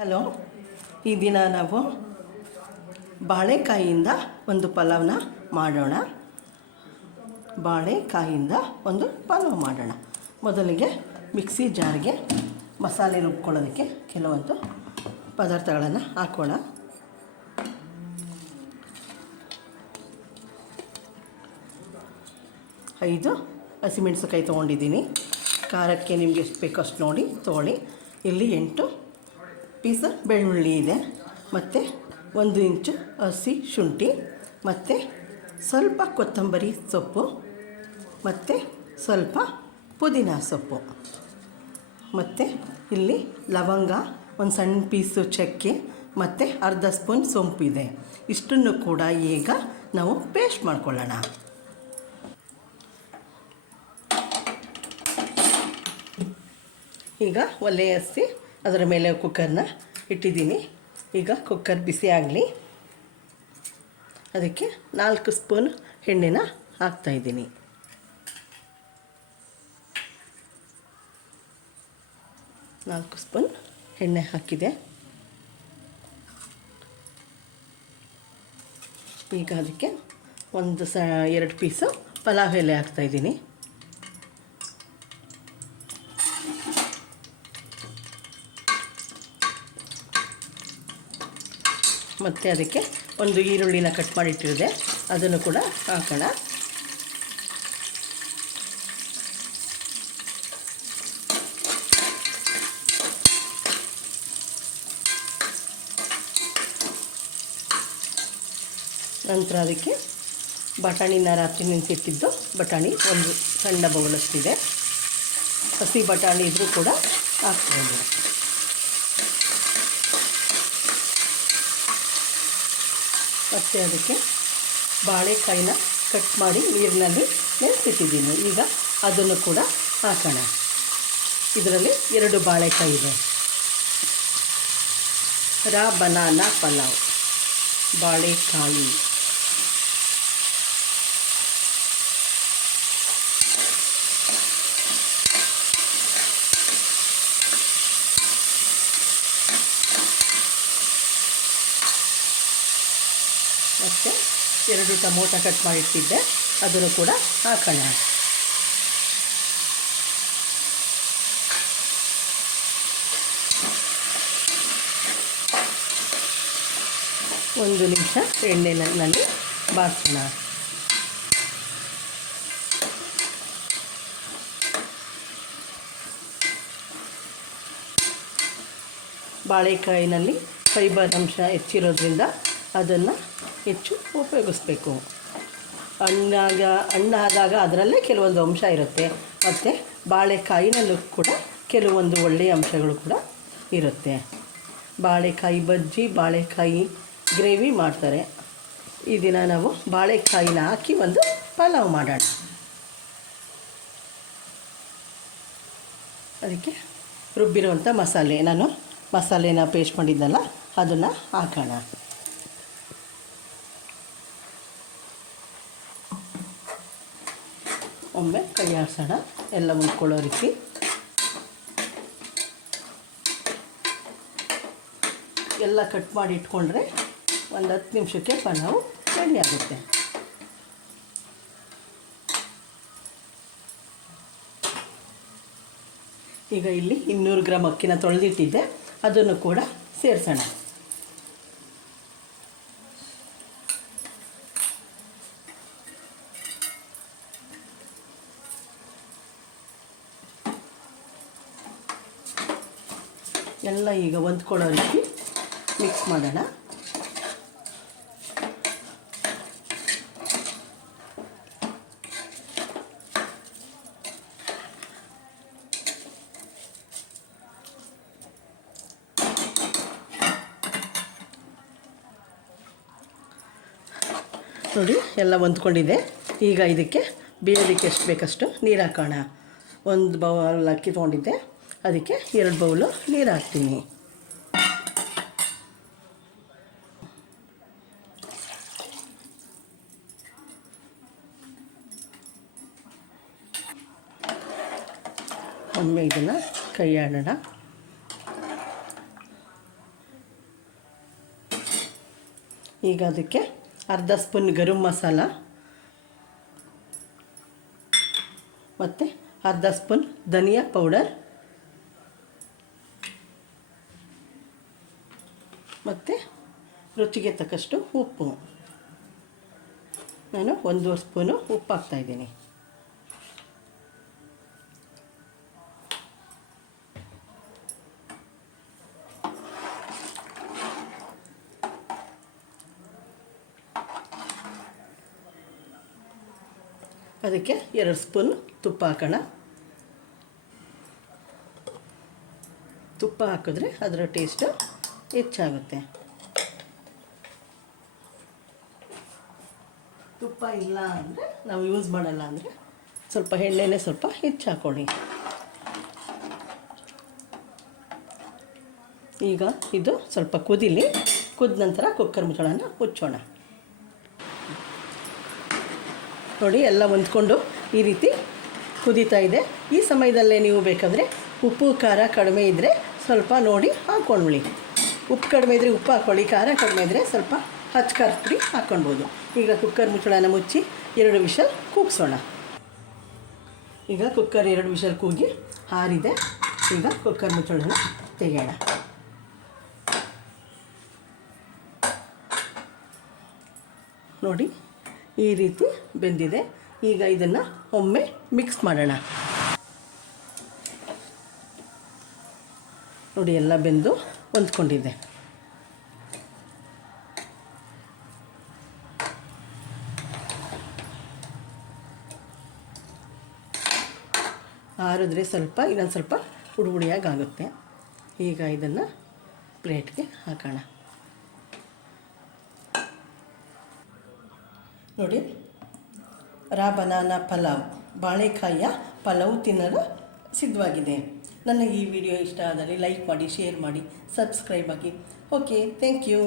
Hello, ಈ ದಿನ ನಾವು ಬಾಳೆಕಾಯಿಯಿಂದ ಒಂದು ಪಲಾವ್ನ ಮಾಡೋಣ. ಬಾಳೆಕಾಯಿಯಿಂದ ಒಂದು ಪಲಾವ್ ಮಾಡೋಣ. ಮೊದಲಿಗೆ ಮಿಕ್ಸಿ ಜಾರ್ಗೆ ಮಸಾಲೆ ರುಬ್ಕೊಳ್ಳೋದಕ್ಕೆ ಕೆಲವೊಂದು ಪದಾರ್ಥಗಳನ್ನು ಹಾಕೋಣ. ಐದು ಹಸಿಮೆಣಸಿನಕಾಯಿ ತೊಗೊಂಡಿದ್ದೀನಿ. ಖಾರಕ್ಕೆ ನಿಮಗೆ ಎಷ್ಟು ಬೇಕೋ ಅಷ್ಟು ನೋಡಿ ತೊಗೊಳ್ಳಿ. ಇಲ್ಲಿ 8 ಪೀಸ್ ಬೆಳ್ಳುಳ್ಳಿ ಇದೆ, ಮತ್ತು 1 ಇಂಚು ಹಸಿ ಶುಂಠಿ, ಮತ್ತು ಸ್ವಲ್ಪ ಕೊತ್ತಂಬರಿ ಸೊಪ್ಪು, ಮತ್ತು ಸ್ವಲ್ಪ ಪುದೀನ ಸೊಪ್ಪು, ಮತ್ತು ಇಲ್ಲಿ ಲವಂಗ, ಒಂದು ಸಣ್ಣ ಪೀಸು ಚಕ್ಕೆ, ಮತ್ತು ಅರ್ಧ ಸ್ಪೂನ್ ಸೊಂಪಿದೆ. ಇಷ್ಟನ್ನು ಕೂಡ ಈಗ ನಾವು ಪೇಸ್ಟ್ ಮಾಡ್ಕೊಳ್ಳೋಣ. ಈಗ ಒಲೆ ಹಚ್ಚಿ ಅದರ ಮೇಲೆ ಕುಕ್ಕರ್ನ ಇಟ್ಟಿದ್ದೀನಿ. ಈಗ ಕುಕ್ಕರ್ ಬಿಸಿ ಆಗಲಿ. ಅದಕ್ಕೆ 4 ಸ್ಪೂನ್ ಎಣ್ಣೆನ ಹಾಕ್ತಾಯಿದ್ದೀನಿ. ನಾಲ್ಕು ಸ್ಪೂನ್ ಎಣ್ಣೆ ಹಾಕಿದೆ. ಈಗ ಅದಕ್ಕೆ 2 ಪೀಸು ಪಲಾವ್ ಎಲೆ ಹಾಕ್ತಾಯಿದ್ದೀನಿ. ಮತ್ತು ಅದಕ್ಕೆ 1 ಈರುಳ್ಳಿನ ಕಟ್ ಮಾಡಿಟ್ಟಿರಿದೆ, ಅದನ್ನು ಕೂಡ ಹಾಕೋಣ. ನಂತರ ಅದಕ್ಕೆ ಬಟಾಣಿನ ರಾತ್ರಿ ನೆನೆಸಿಟ್ಟಿದ್ದು ಬಟಾಣಿ 1 ಸಣ್ಣ ಬೌಲಷ್ಟಿದೆ. ಹಸಿ ಬಟಾಣಿ ಇದ್ದರೂ ಕೂಡ ಹಾಕ್ಬೋದು. ಮತ್ತು ಅದಕ್ಕೆ ಬಾಳೆಕಾಯಿನ ಕಟ್ ಮಾಡಿ ನೀರಿನಲ್ಲಿ ನೆನೆಸಿಟ್ಟಿದ್ದೀನಿ. ಈಗ ಅದನ್ನು ಕೂಡ ಹಾಕೋಣ. ಇದರಲ್ಲಿ 2 ಬಾಳೆಕಾಯಿ ಇದೆ. ರಾ ಬನಾನಾ ಪಲಾವ್ ಬಾಳೆಕಾಯಿ. ಮತ್ತು 2 ಟೊಮೊಟೊ ಕಟ್ ಮಾಡಿಟ್ಟಿದ್ದೆ, ಅದನ್ನು ಕೂಡ ಹಾಕೋಣ. ಒಂದು ನಿಮಿಷ ಎಣ್ಣೆನಲ್ಲಿ ಬಾಡಿಸೋಣ. ಬಾಳೆಕಾಯಿನಲ್ಲಿ ಫೈಬರ್ ಅಂಶ ಹೆಚ್ಚಿರೋದ್ರಿಂದ ಅದನ್ನು ಹೆಚ್ಚು ಉಪಯೋಗಿಸ್ಬೇಕು. ಹಣ್ಣಾದಾಗ ಅದರಲ್ಲೇ ಕೆಲವೊಂದು ಅಂಶ ಇರುತ್ತೆ, ಮತ್ತು ಬಾಳೆಕಾಯಿನಲ್ಲೂ ಕೂಡ ಕೆಲವೊಂದು ಒಳ್ಳೆಯ ಅಂಶಗಳು ಕೂಡ ಇರುತ್ತೆ. ಬಾಳೆಕಾಯಿ ಬಜ್ಜಿ, ಬಾಳೆಕಾಯಿ ಗ್ರೇವಿ ಮಾಡ್ತಾರೆ. ಈ ದಿನ ನಾವು ಬಾಳೆಕಾಯಿನ ಹಾಕಿ ಒಂದು ಪಲಾವ್ ಮಾಡೋಣ. ಅದಕ್ಕೆ ರುಬ್ಬಿರುವಂಥ ನಾನು ಮಸಾಲೆನ ಪೇಸ್ಟ್ ಮಾಡಿದ್ದಲ್ಲ, ಅದನ್ನು ಹಾಕೋಣ. ಒಮ್ಮೆ ಕೈ ಆಡಿಸೋಣ, ಎಲ್ಲ ಉಳ್ಕೊಳ್ಳೋ ರೀತಿ. ಎಲ್ಲ ಕಟ್ ಮಾಡಿ ಇಟ್ಕೊಂಡ್ರೆ ಒಂದು 10 ನಿಮಿಷಕ್ಕೆ ಪಲಾವ್ ರೆಡಿ ಆಗುತ್ತೆ. ಈಗ ಇಲ್ಲಿ 200 ಗ್ರಾಮ್ ಅಕ್ಕಿನ ತೊಳೆದಿಟ್ಟಿದ್ದೆ, ಅದನ್ನು ಕೂಡ ಸೇರಿಸೋಣ. ಎಲ್ಲ ಈಗ ಹೊಂದ್ಕೊಳ್ಳೋ ರೀತಿ ಮಿಕ್ಸ್ ಮಾಡೋಣ. ನೋಡಿ, ಎಲ್ಲ ಹೊಂದ್ಕೊಂಡಿದೆ. ಈಗ ಇದಕ್ಕೆ ಬೇಯೋದಕ್ಕೆ ಎಷ್ಟು ಬೇಕಷ್ಟು ನೀರು ಹಾಕೋಣ. 1 ಬೌಲ್ ಅಕ್ಕಿ ತೊಗೊಂಡಿದ್ದೆ, ಅದಕ್ಕೆ 2 ಬೌಲು ನೀರು ಹಾಕ್ತೀನಿ. ಒಮ್ಮೆ ಇದನ್ನು ಕೈ ಆಡೋಣ. ಈಗ ಅದಕ್ಕೆ ಅರ್ಧ ಸ್ಪೂನ್ ಗರಂ ಮಸಾಲ ಮತ್ತು ಅರ್ಧ ಸ್ಪೂನ್ ಧನಿಯಾ ಪೌಡರ್ ಮತ್ತು ರುಚಿಗೆ ತಕ್ಕಷ್ಟು ಉಪ್ಪು. ನಾನು 1 ಸ್ಪೂನು ಉಪ್ಪು ಹಾಕ್ತಾಯಿದ್ದೀನಿ. ಅದಕ್ಕೆ 2 ಸ್ಪೂನ್ ತುಪ್ಪ ಹಾಕೋಣ. ತುಪ್ಪ ಹಾಕಿದ್ರೆ ಅದರ ಟೇಸ್ಟು ಹೆಚ್ಚಾಗುತ್ತೆ. ತುಪ್ಪ ಇಲ್ಲ ಅಂದರೆ ನಾವು ಯೂಸ್ ಮಾಡಲ್ಲ ಅಂದರೆ ಸ್ವಲ್ಪ ಎಣ್ಣೆನೇ ಸ್ವಲ್ಪ ಹೆಚ್ಚು ಹಾಕ್ಕೊಳ್ಳಿ. ಈಗ ಇದು ಸ್ವಲ್ಪ ಕುದೀಲಿ. ಕುದ ನಂತರ ಕುಕ್ಕರ್ ಮುಚ್ಚಳನ ಮುಚ್ಚೋಣ. ನೋಡಿ ಎಲ್ಲ ಹೊಂದ್ಕೊಂಡು ಈ ರೀತಿ ಕುದೀತಾ ಇದೆ. ಈ ಸಮಯದಲ್ಲೇ ನೀವು ಬೇಕಾದರೆ ಉಪ್ಪು ಖಾರ ಕಡಿಮೆ ಇದ್ದರೆ ಸ್ವಲ್ಪ ನೋಡಿ ಹಾಕ್ಕೊಂಡ್ಬಿಡಿ. ಉಪ್ಪು ಕಡಿಮೆ ಇದ್ದರೆ ಉಪ್ಪು ಹಾಕ್ಕೊಳ್ಳಿ, ಖಾರ ಕಡಿಮೆ ಇದ್ದರೆ ಸ್ವಲ್ಪ ಹಚ್ಚ ಖಾರದ ಪುಡಿ ಹಾಕ್ಕೊಳ್ಬೋದು. ಈಗ ಕುಕ್ಕರ್ ಮುಚ್ಚಳನ ಮುಚ್ಚಿ 2 ವಿಷಲ್ ಕೂಗಿಸೋಣ. ಈಗ ಕುಕ್ಕರ್ 2 ವಿಷಲ್ ಕೂಗಿ ಆರಿದೆ. ಈಗ ಕುಕ್ಕರ್ ಮುಚ್ಚಳನ ತೆಗೆಯೋಣ. ನೋಡಿ ಈ ರೀತಿ ಬೆಂದಿದೆ. ಈಗ ಇದನ್ನು ಒಮ್ಮೆ ಮಿಕ್ಸ್ ಮಾಡೋಣ. ನೋಡಿ ಎಲ್ಲ ಬೆಂದು ಹೊಂದ್ಕೊಂಡಿದೆ. ಆರಿದ್ರೆ ಸ್ವಲ್ಪ ಇನ್ನೊಂದು ಸ್ವಲ್ಪ ಹುಡುಗುಡಿಯಾಗುತ್ತೆ. ಈಗ ಇದನ್ನು ಪ್ಲೇಟ್ಗೆ ಹಾಕೋಣ. ನೋಡಿ ರಾ ಬನಾನಾ ಪಲಾವ್, ಬಾಳೆಕಾಯಿಯ ಪಲಾವ್ ತಿನ್ನಲು ಸಿದ್ಧವಾಗಿದೆ. ನನ್ನ ಈ ವಿಡಿಯೋ ಇಷ್ಟ ಆದಲ್ಲಿ ಲೈಕ್ ಮಾಡಿ, ಶೇರ್ ಮಾಡಿ, ಸಬ್ಸ್ಕ್ರೈಬ್ ಆಗಿ. Okay, thank you.